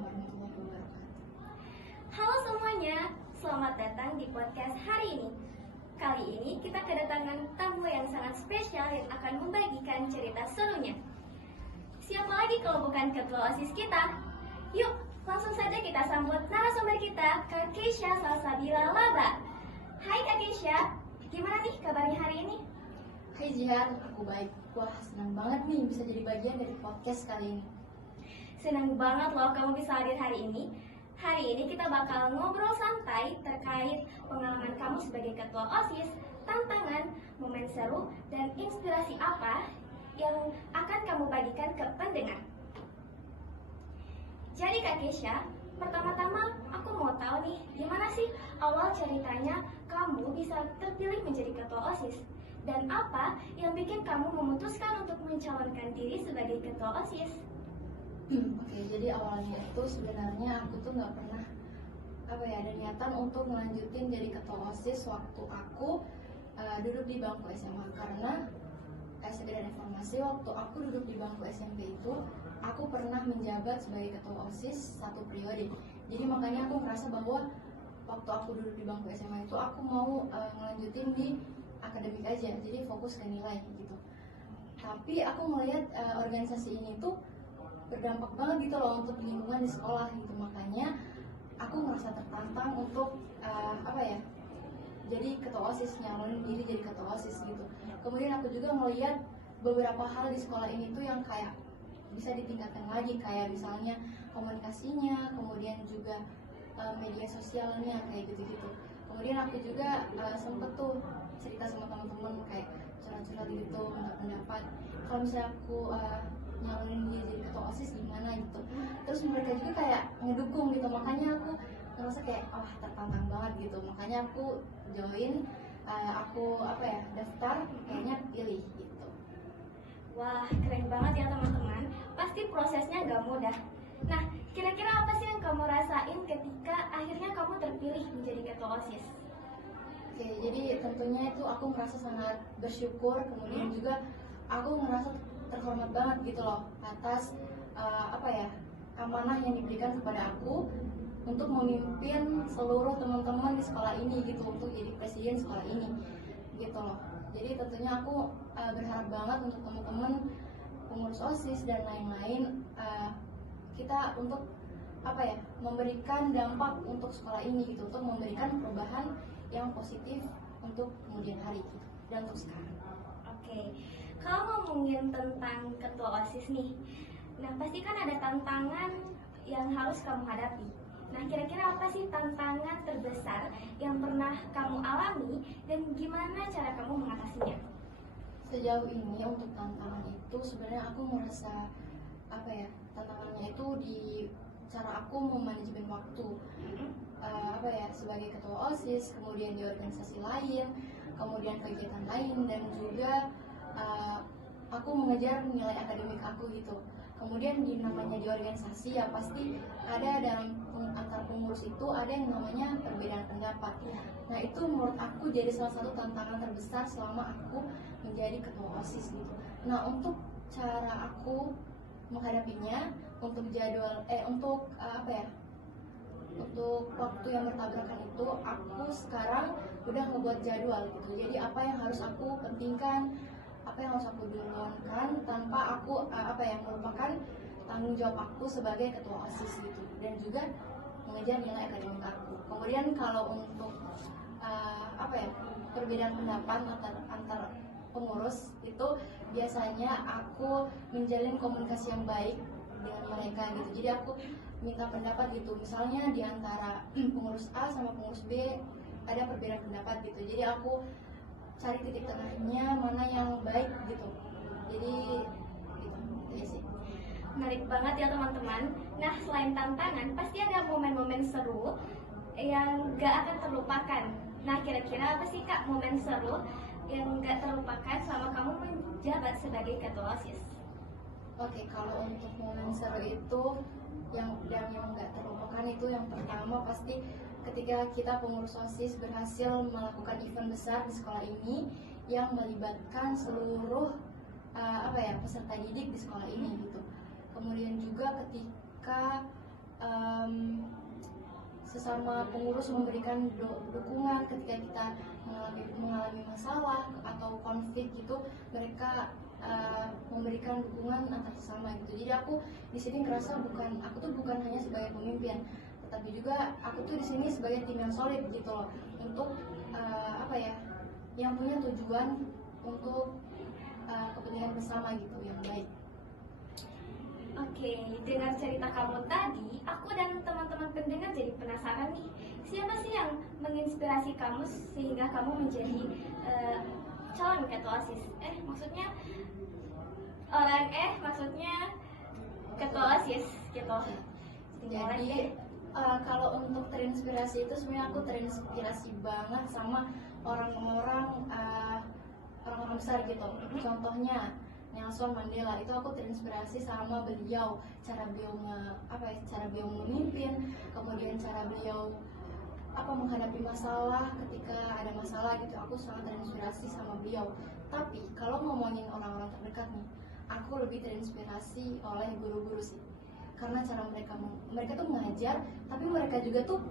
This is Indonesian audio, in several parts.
warahmatullahi wabarakatuh. Halo semuanya, selamat datang di podcast hari ini. Kali ini kita kedatangan tamu yang sangat spesial yang akan membagikan cerita serunya. Siapa lagi kalau bukan ketua OSIS kita? Yuk, langsung saja kita sambut narasumber kita, Kak Keisha Salsabila Laba. Hai Kak Keisha, gimana nih kabarnya hari ini? Hai Jihan, aku baik. Wah, senang banget nih bisa jadi bagian dari podcast kali ini. Senang banget loh kamu bisa hadir hari ini. Hari ini kita bakal ngobrol santai terkait pengalaman kamu sebagai ketua OSIS, tantangan, momen seru, dan inspirasi apa yang akan kamu bagikan ke pendengar. Jadi Kak Keisha, pertama-tama aku mau tahu nih, gimana sih awal ceritanya kamu bisa terpilih menjadi ketua OSIS? Dan apa yang bikin kamu memutuskan untuk mencalonkan diri sebagai ketua OSIS? Oke, jadi awalnya itu sebenarnya aku tuh nggak pernah ada niatan untuk melanjutin jadi ketua OSIS waktu aku duduk di bangku SMA, karena sekedar informasi, waktu aku duduk di bangku SMP itu aku pernah menjabat sebagai ketua OSIS 1 periode. Jadi makanya aku merasa bahwa waktu aku duduk di bangku SMA itu aku mau melanjutin di akademik aja, jadi fokus ke nilai gitu. Tapi aku melihat organisasi ini tuh berdampak banget gitu loh untuk lingkungan di sekolah gitu, makanya aku merasa tertantang untuk jadi ketua OSIS, nyalonin diri jadi ketua OSIS gitu. Kemudian aku juga melihat beberapa hal di sekolah ini tuh yang kayak bisa ditingkatkan lagi, kayak misalnya komunikasinya, kemudian juga media sosialnya kayak gitu-gitu. Kemudian aku juga sempet tuh cerita sama teman-teman kayak curhat-curhat gitu, minta pendapat kalau misalnya aku nyalonin dia jadi ketua OSIS gimana gitu. Terus mereka juga kayak ngedukung gitu, makanya aku ngerasa kayak tertantang banget gitu. Makanya aku join, daftar, kayaknya pilih gitu. Wah, keren banget ya teman-teman. Pasti prosesnya gak mudah. Nah, kira-kira apa sih yang kamu rasain ketika akhirnya kamu terpilih menjadi ketua OSIS? Oke, jadi tentunya itu aku merasa sangat bersyukur, kemudian juga aku merasa terhormat banget gitu loh atas amanah yang diberikan kepada aku untuk memimpin seluruh teman-teman di sekolah ini gitu, untuk jadi presiden sekolah ini gitu loh. Jadi tentunya aku berharap banget untuk teman-teman pengurus OSIS dan lain-lain, kita untuk memberikan dampak untuk sekolah ini gitu, untuk memberikan perubahan yang positif untuk kemudian hari gitu, dan untuk sekarang. Oke, kalau ngomongin tentang ketua OSIS nih, nah pasti kan ada tantangan yang harus kamu hadapi. Nah, kira-kira apa sih tantangan terbesar yang pernah kamu alami dan gimana cara kamu mengatasinya? Sejauh ini untuk tantangan itu sebenarnya aku merasa tantangannya itu di cara aku memanajemen waktu. Sebagai ketua OSIS, kemudian di organisasi lain, kemudian kegiatan lain, dan juga aku mengejar nilai akademik aku gitu. Kemudian namanya di organisasi ya pasti ada dalam antar pengurus itu ada yang namanya perbedaan pendapat. Nah, itu menurut aku jadi salah satu tantangan terbesar selama aku menjadi ketua OSIS gitu. Nah, untuk cara aku menghadapinya, untuk jadwal untuk waktu yang bertabrakan itu, aku sekarang udah ngebuat jadwal gitu. Jadi apa yang harus aku pentingkan, apa yang harus aku duluankan tanpa aku merupakan tanggung jawab aku sebagai ketua OSIS gitu, dan juga mengejar nilai akademik aku. Kemudian kalau untuk perbedaan pendapat antar pengurus itu, biasanya aku menjalin komunikasi yang baik dengan mereka gitu. Jadi aku minta pendapat gitu, misalnya di antara pengurus A sama pengurus B ada perbedaan pendapat gitu, jadi aku cari titik tengahnya mana yang baik gitu. Jadi gitu sih. Menarik banget ya teman-teman. Nah, selain tantangan, pasti ada momen-momen seru yang gak akan terlupakan. Nah, kira-kira apa sih Kak momen seru yang gak terlupakan selama kamu menjabat sebagai ketua OSIS? Oke, kalau untuk momen seru itu yang nggak terlupakan itu, yang pertama pasti ketika kita pengurus OSIS berhasil melakukan event besar di sekolah ini yang melibatkan seluruh peserta didik di sekolah ini gitu. Kemudian juga ketika sesama pengurus memberikan dukungan ketika kita mengalami masalah atau konflik gitu, mereka memberikan dukungan antar sesama gitu. Jadi aku di sini ngerasa aku tuh bukan hanya sebagai pemimpin, tetapi juga aku tuh di sini sebagai tim yang solid gitu loh, untuk yang punya tujuan untuk kepentingan bersama gitu yang baik. Oke, dengar cerita kamu tadi, aku dan teman-teman pendengar jadi penasaran nih, siapa sih yang menginspirasi kamu sehingga kamu menjadi calon ketua OSIS? Maksudnya ketua OSIS gitu. Jadi kalau untuk terinspirasi itu sebenarnya aku terinspirasi banget sama orang-orang besar gitu. Contohnya Nelson Mandela, itu aku terinspirasi sama beliau, cara beliau memimpin, kemudian cara beliau menghadapi masalah ketika ada masalah gitu. Aku sangat terinspirasi sama beliau. Tapi kalau ngomongin orang-orang terdekat nih, aku lebih terinspirasi oleh guru-guru sih, karena cara mereka tuh mengajar, tapi mereka juga tuh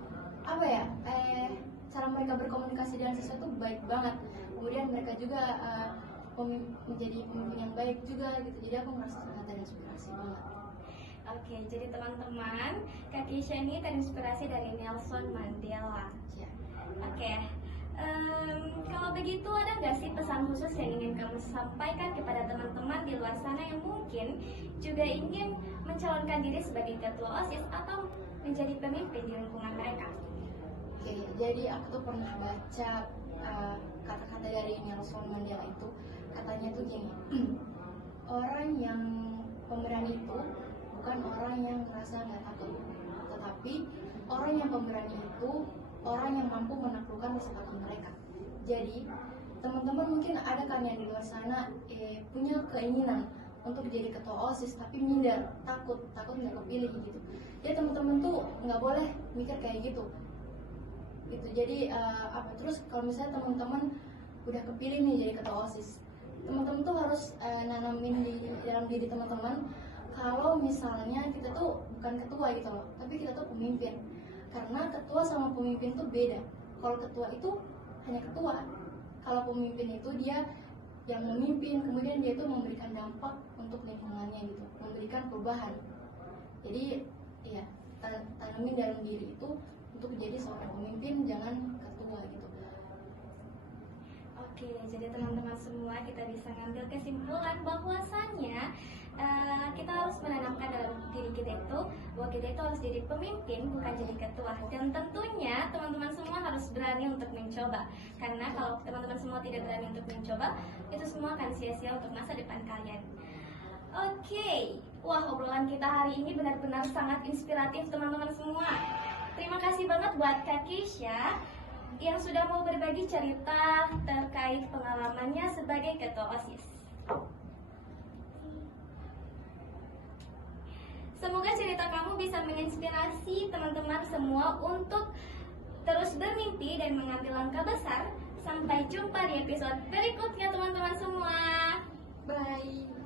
cara mereka berkomunikasi dengan siswa tuh baik banget. Kemudian mereka juga menjadi pemimpin yang baik juga gitu. Jadi aku merasa sangat terinspirasi banget. Oke, jadi teman-teman, Kak Kisha ini terinspirasi dari Nelson Mandela. Ya. Oke, kalau begitu ada nggak sih pesan khusus yang ingin kamu sampaikan kepada teman-teman di luar sana yang mungkin juga ingin mencalonkan diri sebagai ketua OSIS atau menjadi pemimpin di lingkungan mereka? Oke, jadi aku tuh pernah baca kata-kata dari Nelson Mandela itu, katanya tuh gini, orang yang pemberani itu bukan orang yang merasa nggak takut, tetapi orang yang pemberani itu orang yang mampu menaklukkan rasa takut mereka. Jadi teman-teman mungkin ada kan yang di luar sana punya keinginan untuk jadi ketua OSIS tapi minder, takut nggak kepilih gitu. Jadi teman-teman tuh nggak boleh mikir kayak gitu. Jadi terus kalau misalnya teman-teman udah kepilih nih jadi ketua OSIS, teman-teman tuh harus nanamin di dalam diri teman-teman kalau misalnya kita tuh bukan ketua gitu loh, tapi kita tuh pemimpin. Karena ketua sama pemimpin tuh beda. Kalau ketua itu hanya ketua, kalau pemimpin itu dia yang memimpin, kemudian dia itu memberikan dampak untuk lingkungannya gitu, memberikan perubahan. Jadi ya, tanamin dalam diri itu untuk menjadi seorang pemimpin, jangan ketua gitu. Oke, jadi teman-teman semua kita bisa ngambil kesimpulan bahwasannya kita harus menanamkan dalam diri kita itu bahwa kita itu harus jadi pemimpin, bukan jadi ketua. Dan tentunya teman-teman semua harus berani untuk mencoba, karena kalau teman-teman semua tidak berani untuk mencoba, itu semua akan sia-sia untuk masa depan kalian. Oke, wah, obrolan kita hari ini benar-benar sangat inspiratif teman-teman semua. Terima kasih banget buat Kak Kisha yang sudah mau berbagi cerita terkait pengalamannya sebagai ketua OSIS. Semoga cerita kamu bisa menginspirasi teman-teman semua untuk terus bermimpi dan mengambil langkah besar. Sampai jumpa di episode berikutnya teman-teman semua. Bye.